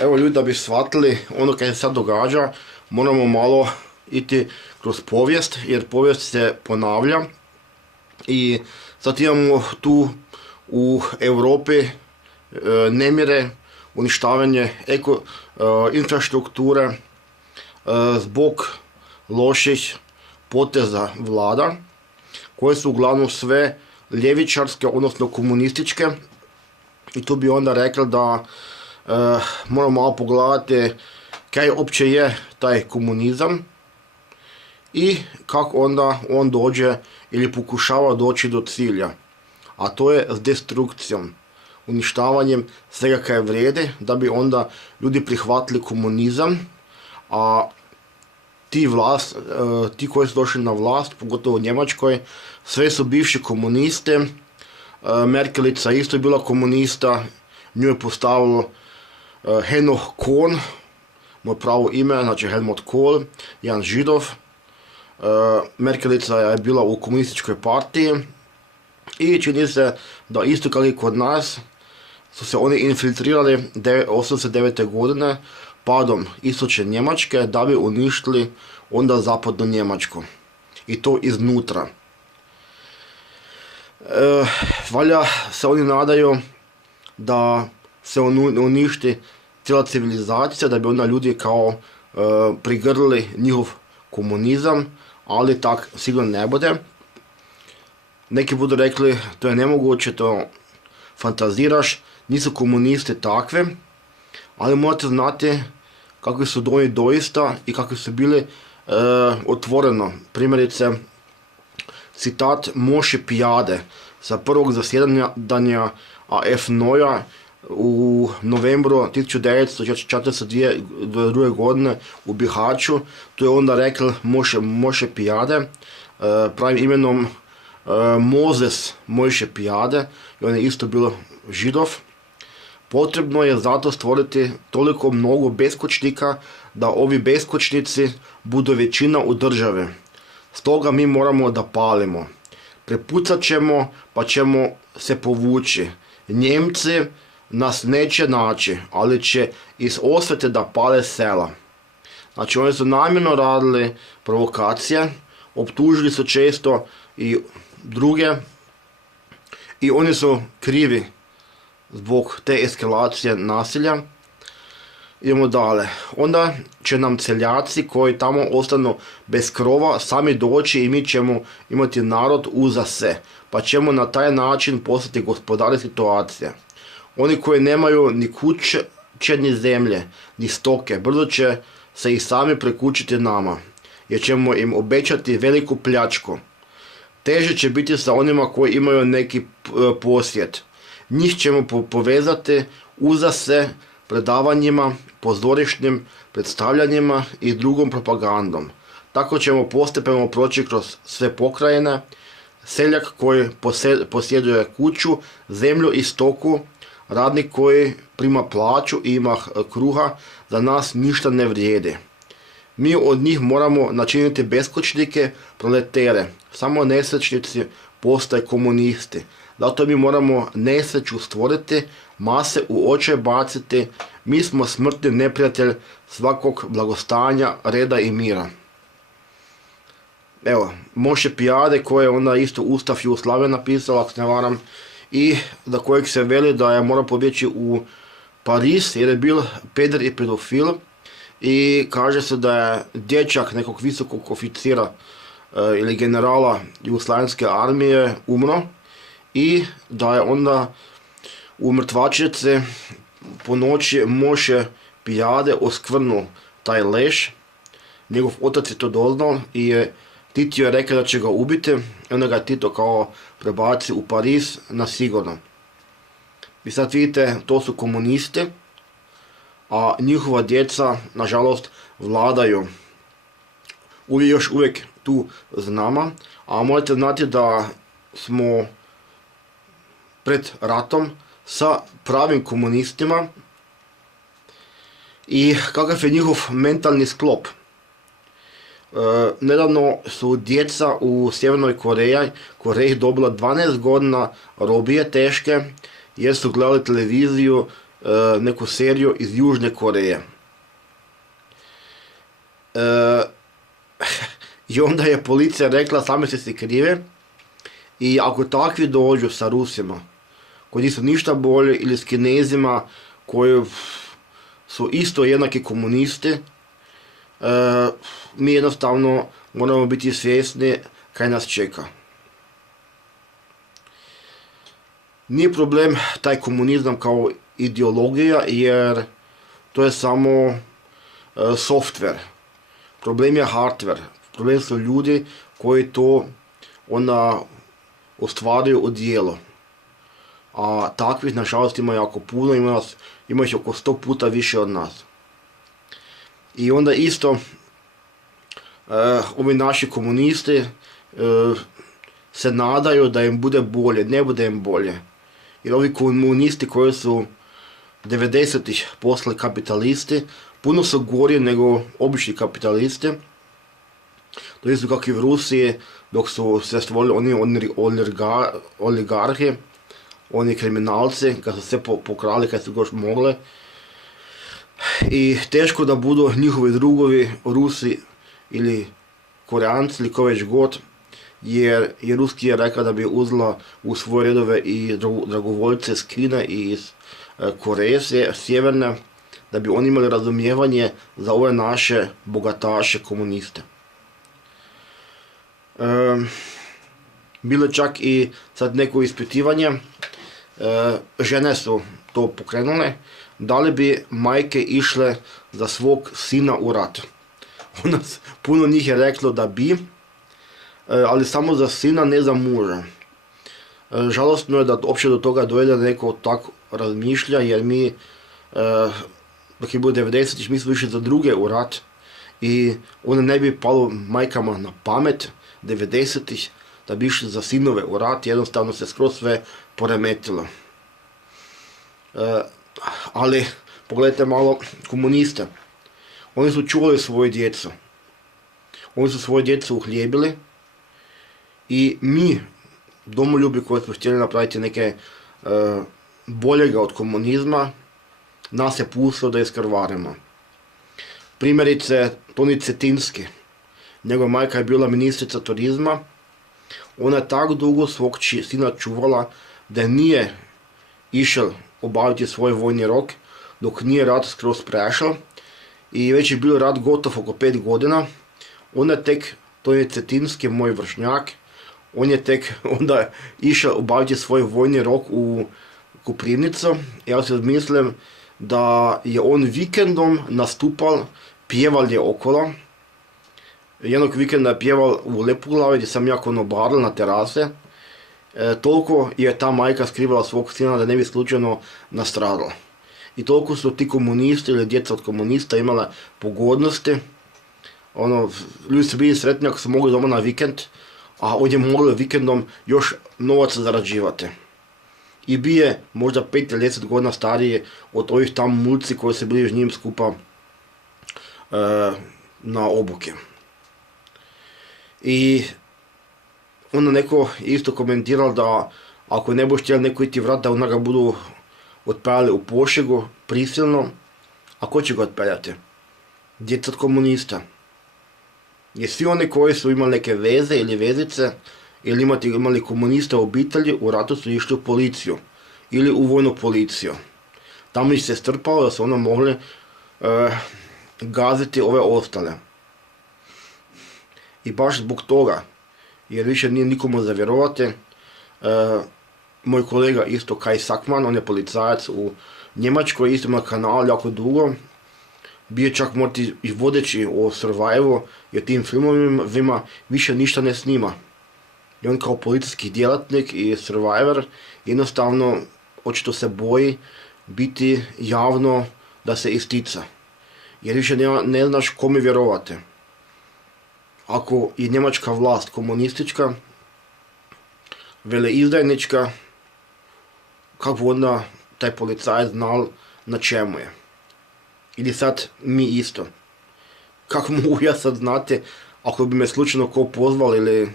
Evo ljudi, da bi shvatili ono kaj se sad događa, moramo malo iti kroz povijest, jer povijest se ponavlja i sad imamo tu u Europi nemire, uništavanje infrastrukture zbog loših poteza vlada, koje su uglavnom sve ljevičarske, odnosno komunističke, i tu bi onda rekli da moramo malo pogledati kaj uopće je taj komunizam i kako onda on dođe ili pokušava doći do cilja, a to je s destrukcijom, uništavanjem svega kaj vrijedi, da bi onda ljudi prihvatili komunizam, a ti koji su došli na vlast, pogotovo u Njemačkoj, sve su bivši komunisti. Merkelica isto je bila komunista, nju je postavilo Helmut Kohl, moje pravo ime, znači Helmut Kohl, jedan Židov. Merkelica je bila u komunističkoj partiji i čini se da isto kao i kod nas su se oni infiltrirali 1989. godine padom istočne Njemačke da bi uništili onda zapadnu Njemačku, i to iznutra. Valja se oni nadaju da se uništi cijela civilizacija, da bi onda ljudi kao prigrlili njihov komunizam, ali tak sigurno ne bude. Neki budu rekli to je nemoguće, to fantaziraš, nisu komunisti takvi, ali morate znati kakvi su oni doista i kakvi su bili otvoreno. Primjerice, citat Moše Pijade sa prvog zasjedanja AFNOJ-a u novembru 1942. godine u Bihaću. Tu je onda rekao Moše Pijade, pravim imenom Mozes Mojše Pijade, i on je isto bilo Židov. Potrebno je zato stvoriti toliko mnogo beskućnika da ovi beskućnici budu većina u državi. Stoga mi moramo da palimo. Prepucat ćemo pa ćemo se povući. Njemci nas neće naći, ali će iz osvete da pale sela. Znači oni su namjerno radili provokacije, optužili su često i druge i oni su krivi zbog te eskalacije nasilja. Idemo dalje. Onda će nam seljaci koji tamo ostanu bez krova sami doći i mi ćemo imati narod uza se, pa ćemo na taj način postati gospodari situacije. Oni koji nemaju ni kuće, ni zemlje, ni stoke, brzo će se i sami prekućiti nama, jer ćemo im obećati veliku pljačku. Teže će biti sa onima koji imaju neki posjed. Njih ćemo povezati uza se predavanjima, pozorišnim predstavljanjima i drugom propagandom. Tako ćemo postepeno proći kroz sve pokrajine. Seljak koji posjeduje kuću, zemlju i stoku, radnik koji prima plaću i ima kruha, za nas ništa ne vrijedi. Mi od njih moramo načiniti beskućnike, proletere. Samo nesrećnici postaju komunisti. Zato mi moramo nesreću stvoriti, mase u očaj baciti. Mi smo smrtni neprijatelj svakog blagostanja, reda i mira. Evo, Moše Pijade, koji je onda isto Ustav Jugoslavije napisala, ako se ne varam, i za kojeg se veli da je morao pobjeći u Pariz jer je bil peder i pedofil, i kaže se da je dječak nekog visokog oficira ili generala Jugoslavenske armije umro i da je onda u mrtvačnici po noći Moše Pijade oskvrnuo taj leš. Njegov otac je to doznao i Tito je rekao da će ga ubiti, i onda ga Tito kao prebaci u Pariz na sigurno. I sad vidite, to su komunisti, a njihova djeca, nažalost, vladaju još uvijek tu s nama, a morate znati da smo pred ratom sa pravim komunistima i kakav je njihov mentalni sklop. Nedavno su djeca u Sjevernoj Koreji dobila 12 godina robije teške jer su gledali televiziju neku seriju iz Južne Koreje. I onda je policija rekla sami ste si krive i ako takvi dođu sa Rusima koji nisu ništa bolje ili s Kinezima koji su isto jednaki komunisti, mi jednostavno moramo biti svjesni kaj nas čeka. Nije problem taj komunizam kao ideologija jer to je samo software. Problem je hardware. Problem su ljudi koji to onda ostvaruju u djelo. A takvih nažalost ima jako puno, ima ih oko 100 puta više od nas. I onda isto ovi naši komunisti se nadaju da im bude bolje, ne bude im bolje. Jer ovi komunisti koji su 90-ih postali kapitalisti, puno su gori nego obični kapitalisti. To isto kako i u Rusiji, dok su se stvorili oni oligarhi, oni kriminalci, kad su sve pokrali, kad su još mogli. I teško da budu njihovi drugovi Rusi ili Koreanci ili ko već god, jer Ruski je rekao da bi uzela u svoje redove i dragovoljce iz Kine i iz Koreje sjeverne, da bi oni imali razumijevanje za ove naše bogataše komuniste. Bilo čak i sad neko ispitivanje, žene su to pokrenule, da li bi majke išle za svog sina u rat. Puno njih je reklo da bi, ali samo za sina, ne za muža. Žalostno je da uopće do toga dojde neko tako razmišlja, jer mi, dok je bilo 90-ih, mi smo išli za druge u rat i onda ne bi palo majkama na pamet 90-ih da bi išli za sinove u rat, jednostavno se skroz sve poremetilo. Ali pogledajte malo komuniste. Oni su čuvali svoju djecu. Oni su svoju djecu uhljebili i mi, domoljubi koji smo htjeli napraviti neke boljega od komunizma, nas je pustilo da iskrvarimo. Primjerice, Toni Cetinski, njegova majka je bila ministrica turizma, ona je tako dugo svog sina čuvala da nije išel obaviti svoj vojni rok, dok nije rat skroz prešao i već je bio rat gotov oko 5 godina. Onda je tek Toni Cetinski, moj vršnjak, on je tek onda išao obaviti svoj vojni rok u Koprivnicu. Ja se mislim da je on vikendom nastupal, pjeval je okolo. Jednog vikenda je pjeval u Lepoglavi gdje sam ja konobaril na terase. Toliko je ta majka skrivala svog sina da ne bi slučajno nastradala. I toliko su ti komunisti ili djeca od komunista imala pogodnosti. Ljudi su bili sretni ako su mogli doma na vikend, a ovdje mogli vikendom još novaca zarađivati. I bi je možda 5 ili 10 godina stariji od ovih tam mulci koji su bili s njim skupa na obuke. I onda neko isto komentirao da ako ne boš htjeli neko iti vrat, da onda ga budu otpeljali u Požegu prisilno. A ko će ga otpeljati? Djeca od komunista. Jer svi oni koji su imali neke veze ili vezice ili imali komuniste u obitelji, u ratu su išli u policiju ili u vojnu policiju. Tamo ih se strpalo da su onda mogli gaziti ove ostale. I baš zbog toga, jer više nije nikomu za vjerovati, moj kolega isto Kai Sakman, on je policajac u Njemačkoj, isto ima kanal jako dugo, bio čak morati i vodeći o Survivalu, jer tim filmovima više ništa ne snima. I on kao policijski djelatnik i Survivor jednostavno očito se boji biti javno da se istica. Jer više ne znaš kome vjerovati. Ako je njemačka vlast komunistička, veleizdajnička, kako onda taj policajac znal na čemu je. Ili sad mi isto. Kako mogu ja sad znati, ako bi me slučajno ko pozval ili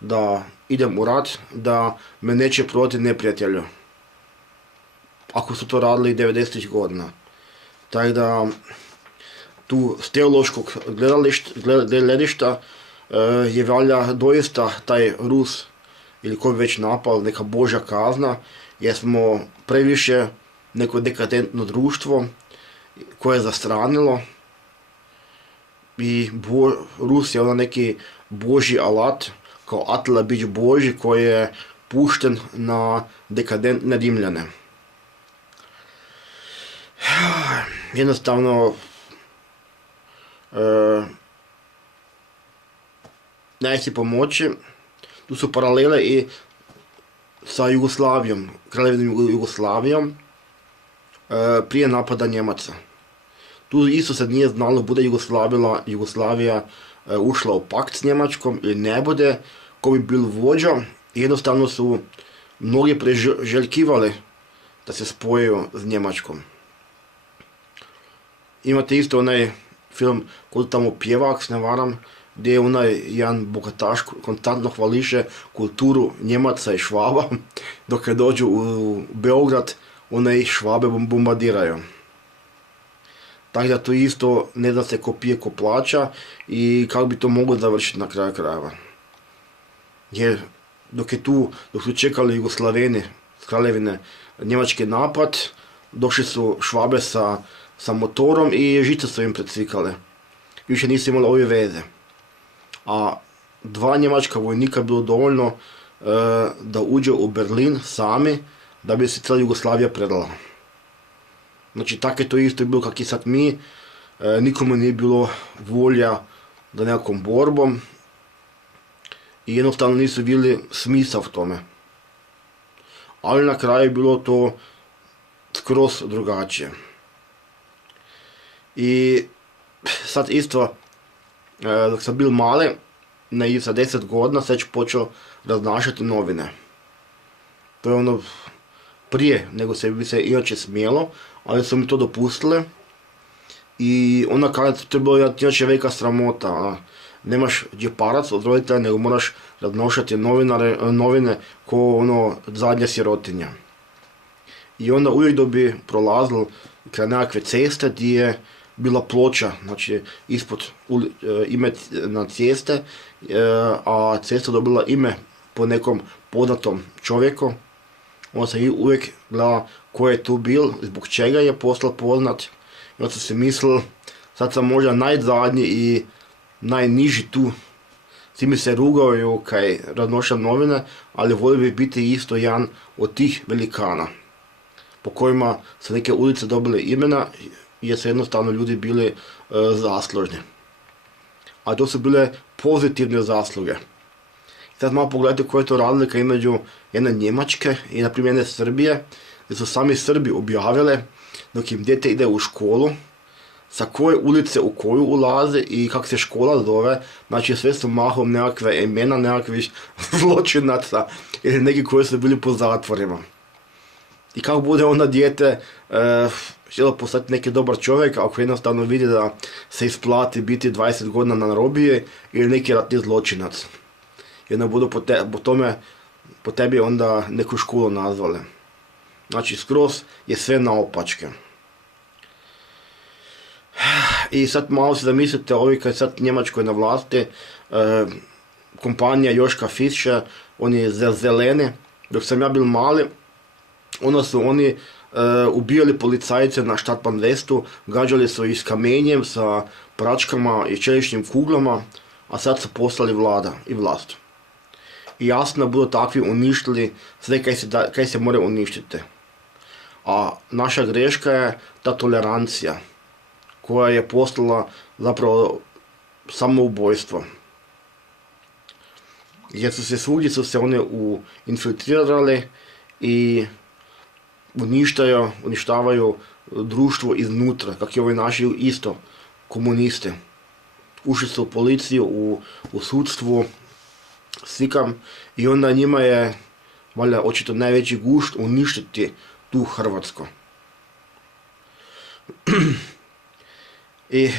da idem u rat, da me neće prodati neprijatelju. ako su to radili 90. godina. Tako da, tu s teološkog gledišta je valja doista taj Rus ili ko bi već napal, neka božja kazna, jer smo previše neko dekadentno društvo koje je zastranilo i Rus je neki božji alat, kao Atila bić božji koji je pušten na dekadentne Rimljane. Jednostavno, ne si pomoći. Tu su paralele i sa Jugoslavijom, Kraljevinom Jugoslavijom, prije napada Njemaca. Tu isto se nije znalo, bude Jugoslavija ušla u pakt s Njemačkom ili ne bude, ko bi bil vođa. Jednostavno su mnogi preželjkivali da se spoju z Njemačkom. Imate isto onaj film kod tamo Pjevak, se ne varam, gdje je onaj jedan bogataš konstantno hvališe kulturu Njemaca i Švaba, dok dođu u Beograd, one ih Švabe bombardiraju. Tako da to isto ne zna se ko pije, ko plaća i kako bi to moglo završiti na kraju krajeva. Jer dok su čekali Jugoslaveni s Kraljevine njemački napad, došli su Švabe sa motorom i žice su im precvikale. Više nisu imali ove veze. A 2 njemačka vojnika bilo dovoljno da uđe u Berlin sami, da bi se cijela Jugoslavija predala. Znači, tako je to isto bilo kak i sad mi, nikome nije bilo volja za nekakvom borbom i jednostavno nisu bili smisao v tome. Ali na kraju je bilo to skroz drugačije. I sad isto, dok sam bil mali, sa 10 godina sam već počeo raznašati novine. To je ono prije nego se bi se inače smjelo, ali su mi to dopustile. I onda kada to je bilo inače velika sramota, nemaš džeparac od roditelja, nego moraš raznošati novine ko zadnja sirotinja. I onda uvijek da bi prolazil kraj nekakve ceste gdje je bila ploča, znači ispod ime na ceste, a cesta dobila ime po nekom poznatom čovjeku. Onda sam uvijek gledao ko je tu bil, zbog čega je postao poznat. I onda sam si mislil, sad sam možda najzadnji i najniži tu. Svi mi se rugaju kaj raznošam novine, ali volio bi biti isto jedan od tih velikana, po kojima su neke ulice dobile imena, jer su jednostavno ljudi bili zaslužni. A to su bile pozitivne zasluge. Sad malo pogledajte koja je to razlika između jedne Njemačke i na primjer jedne Srbije, gdje su sami Srbi objavile dok im dijete ide u školu, sa koje ulice u koju ulaze i kako se škola zove, znači sve su mahom nekakve imena, nekakvih zločinaca ili neki koji su bili po zatvorima. I kako bude onda dijete htjelo postati neki dobar čovjek, ako jednostavno vidi da se isplati biti 20 godina na robije ili neki ratni zločinac. I onda budu po tebi onda neku školu nazvali. Znači skroz je sve naopačke. I sad malo si zamislite, ovi kad sad Njemačkoj na vlasti, kompanija Joška Fischer, oni zeleni, dok sam ja bil mali, onda su oni ubijali policajce na Stadtbahnwestu, gađali su ih s kamenjem, sa pračkama i čeličnim kuglama, a sad su postali vlada i vlast. I jasno budu takvi uništili sve kaj se more uništiti. A naša greška je ta tolerancija, koja je postala zapravo samoubojstvo. Jer svugdje su se oni infiltrirali i uništavaju društvo iznutra, kak je ovi naši isto komunisti. Ušli su u policiju, u sudstvu, slikam, i onda njima je valjda očito najveći gušt uništiti tu Hrvatsku. I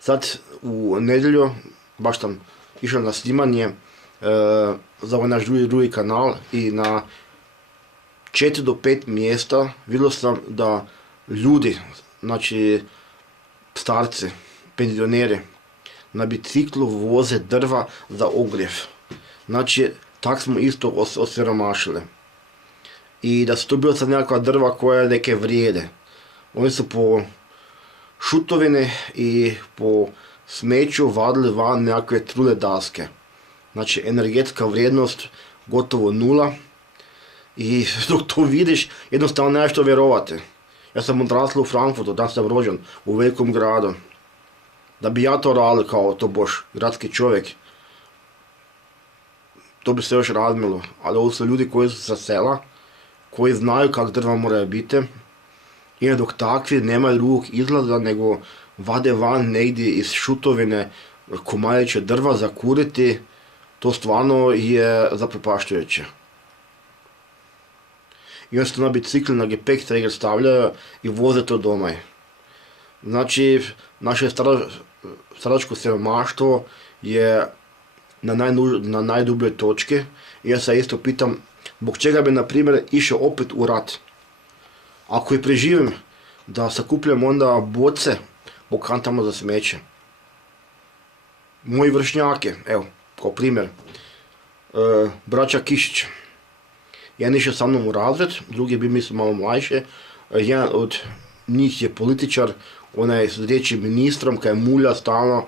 sad u nedjelju, baš sam išao na snimanje za ovaj naš drugi kanal i na 4 do 5 mjesta vidio sam da ljudi, znači starci, penzioneri, na biciklu voze drva za ogrjev. Znači, tak smo isto osiromašili. I da su to bila sad nekakva drva koja neke vrijede. Oni su po šutovine i po smeću vadili van nekakve trule daske. Znači, energetska vrijednost gotovo nula. I dok to vidiš, jednostavno nemaš što vjerovati. Ja sam odrasla u Frankfurtu, tam sam rođen, u velikom gradu. Da bi ja to radio kao to boš gradski čovjek, to bi se još razmilo. Ali ovo su ljudi koji su sa sela, koji znaju kak drva moraju biti. I dok takvi nemaju drugog izlaza nego vade van negdje iz šutovine komadiće drva za kuriti, to stvarno je zaprepašćujuće. I onda se to na bicikli na gepäckträger stavljaju i voze to doma. Znači, naše staračko siromaštvo je na najdubljoj točki. I ja se isto pitam, zbog čega bi, na primjer, išao opet u rat. Ako i preživim, da sakupljam onda boce po kantama za smeće. Moji vršnjake, evo, kao primjer, braća Kišić. Jedan išao sa mnom u razred, drugi bi mislim malo mlajše. Jedan od njih je političar, onaj s riječim ministrom, kaj mulja stalno.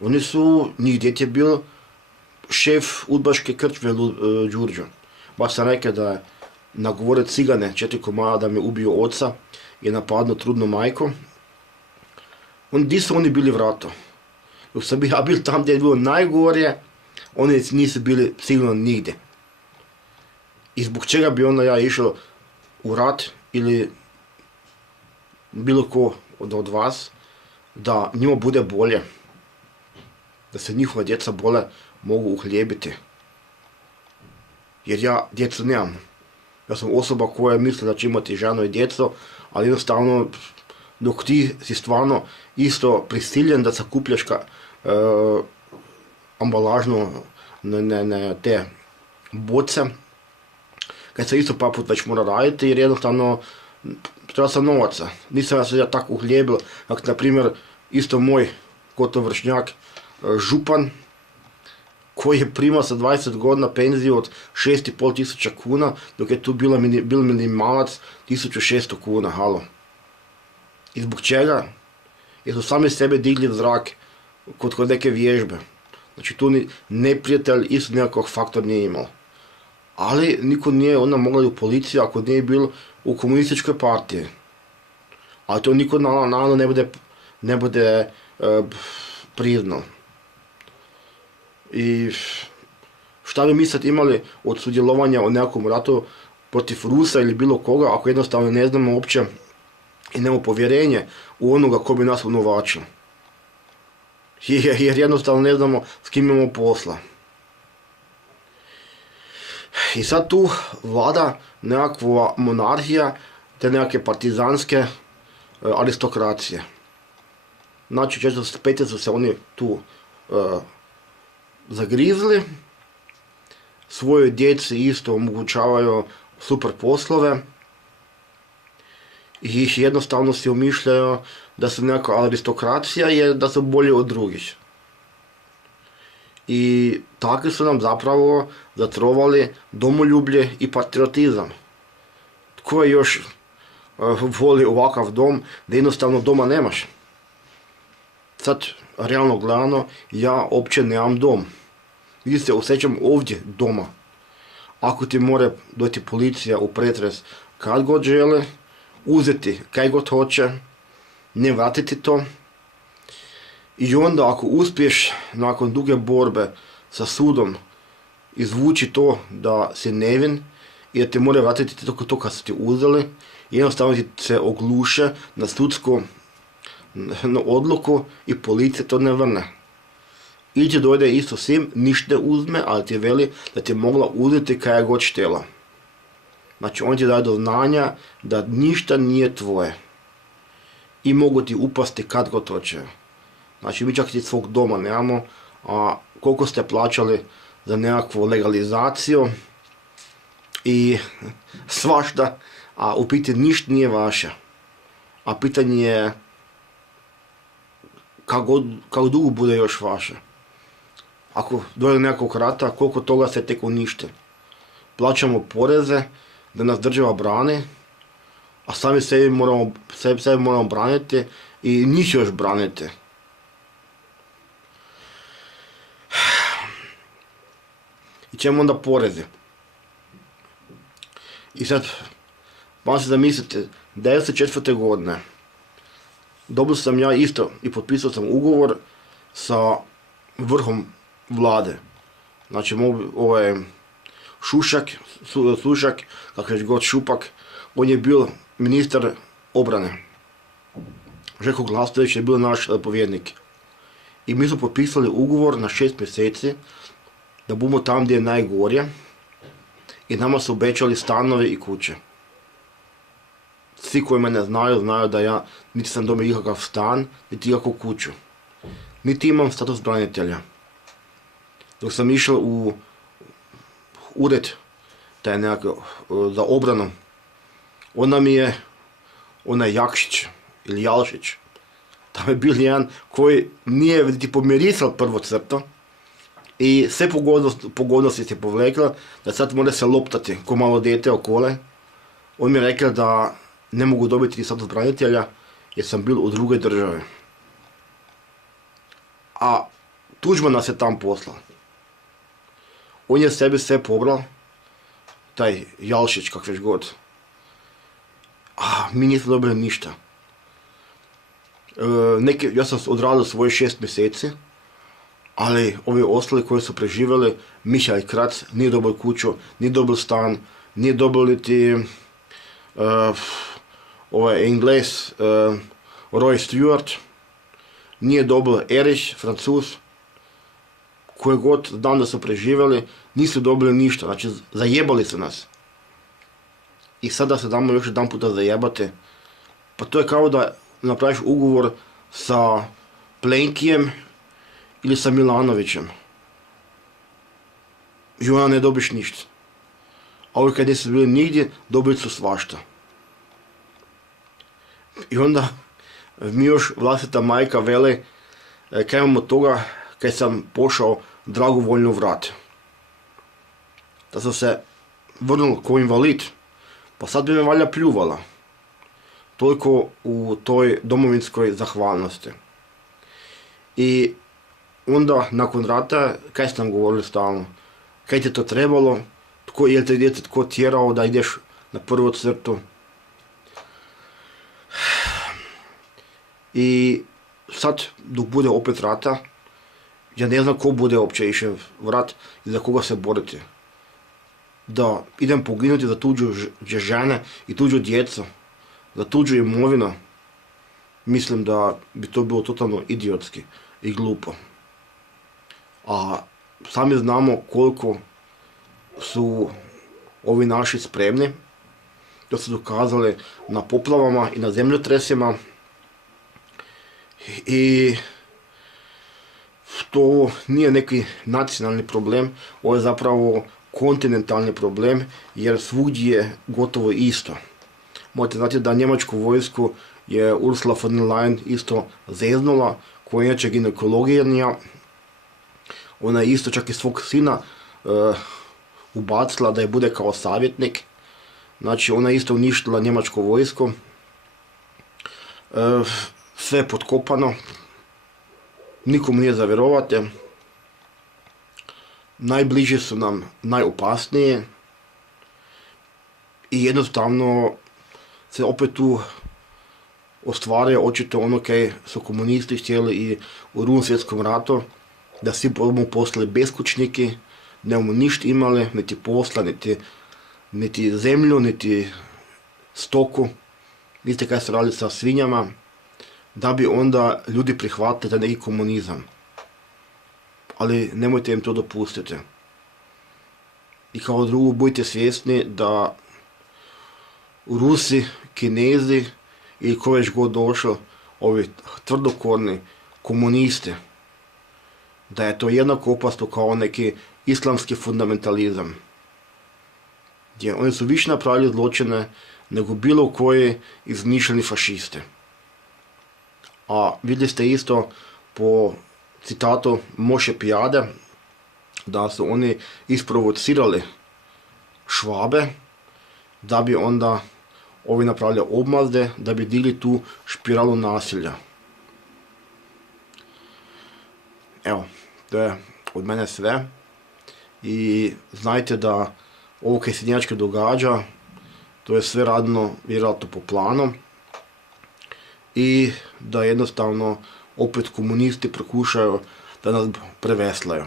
Oni su, njih djete je bil šef udbaške krčme Đurđo. Baš sam rekao da je nagovore cigane, 4 komada da mi ubiju oca i napadnu trudnu majku. Di su oni bili vrato? Dok sam ja bil tam gdje je bilo najgorje, oni nisu bili sigurno nigdje. I zbog čega bi onda ja išao u rat ili bilo ko od vas, da njima bude bolje, da se njihova djeca bolje mogu uhljebiti. Jer ja djecu nemam. Ja sam osoba koja misli da će imati ženu i djecu, ali jednostavno dok ti si stvarno isto prisiljen da sakupljaš ambalažno te boce, kad se isto pa put već mora raditi, jer jednostavno treba sam novaca. Nisam ja se ja tako uhljebil, kako na primjer isto moj kotov vršnjak, župan, koji je primao sa 20 godina penziju od 6.500 kuna, dok je tu bil minimalac 1.600 kuna, halo. I zbog čega? Jer su sami sebe digli v zrak kod neke vježbe. Znači tu neprijatelj isto nekakvog faktor nije imao. Ali niko nije onda mogla u policiju ako nije bil u komunističkoj partiji. Ali to niko naravno ne bude priznal. I šta bi mi sad imali od sudjelovanja u nekakvom ratu protiv Rusa ili bilo koga, ako jednostavno ne znamo uopće i nemamo povjerenje u onoga ko bi nas unovačio. Jer jednostavno ne znamo s kim imamo posla. I sad tu vlada nekakva monarhija te nekakve partizanske aristokracije. Znači, 405. su se oni tu zagrizli, svojoj djeci isto omogućavaju super poslove i jednostavno si umišljaju da su neka aristokracija i da su bolji od drugih. I takvi su nam zapravo zatrovali domoljublje i patriotizam. Tko je još voli ovakav dom da jednostavno doma nemaš? Sad, realno gledano, ja uopće nemam dom. Vi se osjećam ovdje doma. Ako ti mora dojти policija u pretres kad god žele, uzeti kaj god hoće, ne vratiti to. I onda ako uspiješ nakon duge borbe sa sudom izvući to da si nevin i da te mora vratiti to kad su ti uzeli, jednostavno ti se ogluše na sudsku odluku i policija to ne vrne. Ili ti dojde isto sim, ništa ne uzme, ali ti veli da ti je mogla uzeti kaj je god štela. Znači on ti daje do znanja da ništa nije tvoje. I mogu ti upasti kad god hoće. Znači mi čak ti svog doma nemamo, a koliko ste plaćali za nekakvu legalizaciju, i svašta, a u biti ništa nije vaše. A pitanje je kako dugo bude još vaše. Ako dođe nekakvog rata, koliko toga se tek uništi. Plaćamo poreze da nas država brani, a sami sebi moramo braniti i njih još braniti. I čemu onda porezi? I sad, vam se zamislite, 1994. godine dobio sam ja isto i potpisao sam ugovor sa vrhom vlade. Znači, ovaj Šušak, kako već god Šupak, on je bio ministar obrane. Željko Glasnović je bio naš zapovjednik. I mi smo potpisali ugovor na 6 mjeseci da budemo tam gdje je najgorje i nama su obećali stanove i kuće. Svi koji mene znaju da ja niti sam dobio ikakav stan, niti ikakvu kuću. Niti imam status branitelja. Dok sam išao u ured za obranu, onda mi je onaj Jakšić ili Jalšić, tam je bil jedan koji nije niti pomirisal prvo crto i sve pogodnosti si povlekla, da sad mora se loptati ko malo dete okole. On mi je rekao da ne mogu dobiti status branitelja jer sam bil u drugoj državi. A Tuđman nas je tam poslal. On je sebi sve pobral, taj Jalšić, kak već god. A mi nismo dobili ništa. Ja sam odradio svoje 6 mjeseci, ali ovi ostali koji su preživjeli, Mišaj Krac nije dobil kuću, nije dobil stan, nije dobil niti Engles, Roy Stewart, nije dobil Erich, Francuz, koje god znam da su preživjeli, nisu dobili ništa, znači zajebali su nas. I sada se damo još jedan puta zajebati. Pa to je kao da napraviš ugovor sa Plenkijem ili sa Milanovićem. I onda ne dobiš ništa. A ovi kad nisu bili nigdje, dobili su svašta. I onda mi još vlastita majka vele, kaj imam od toga, kaj sam pošao dragovoljno vrat. Da sam se vrnul ko invalid, pa sad bi me valja pljuvala. Toliko u toj domovinskoj zahvalnosti. I onda nakon rata, kaj ste nam govorili stalno? Kaj ti to trebalo? Je li te djece tko tjerao da ideš na prvu crtu? I sad dok bude opet rata, ja ne znam ko bude uopće išao v rat i za koga se boriti. Da idem poginuti za tuđu žene i tuđu djecu, za tuđu imovinu, mislim da bi to bilo totalno idiotski i glupo. A sami znamo koliko su ovi naši spremni, to su dokazali na poplavama i na zemljotresima. I to nije neki nacionalni problem, ovo je zapravo kontinentalni problem, jer svugdje je gotovo isto. Morate znati da njemačku vojsku je Ursula von der Leyen isto zeznula, koja je inače ginekologinja. Ona je isto čak i svog sina ubacila da je bude kao savjetnik. Znači ona je isto uništila njemačku vojsku. Sve je potkopano. Nikom nije za vjerovati. Najbliži su nam najopasnije. I jednostavno se opet tu ostvaruje očito ono kaj su komunisti htjeli i u Drugom svjetskom ratu, da svi bomo postali beskućniki, ne bomo ništa imali, niti posla, niti zemlju, niti stoku. Vidite kaj se radi sa svinjama, da bi onda ljudi prihvatili taj neki komunizam. Ali nemojte im to dopustiti. I kao drugo, budite svjesni da Rusi, Kinezi ili ko već god došao, ovi tvrdokorni komunisti, da je to jednako opasno kao neki islamski fundamentalizam. gdje oni su više napravili zločine nego bilo koji izmišljeni fašisti. A vidjeli ste isto po citatu Moše Pijade da su oni isprovocirali Švabe da bi onda ovi napravili obmazde, da bi digli tu špiralu nasilja. Evo, to je od mene sve. I znajte da ovo kaj se u Njemačkoj događa, to je sve radno vjerojatno po planu i da jednostavno opet komunisti pokušaju da nas preveslaju.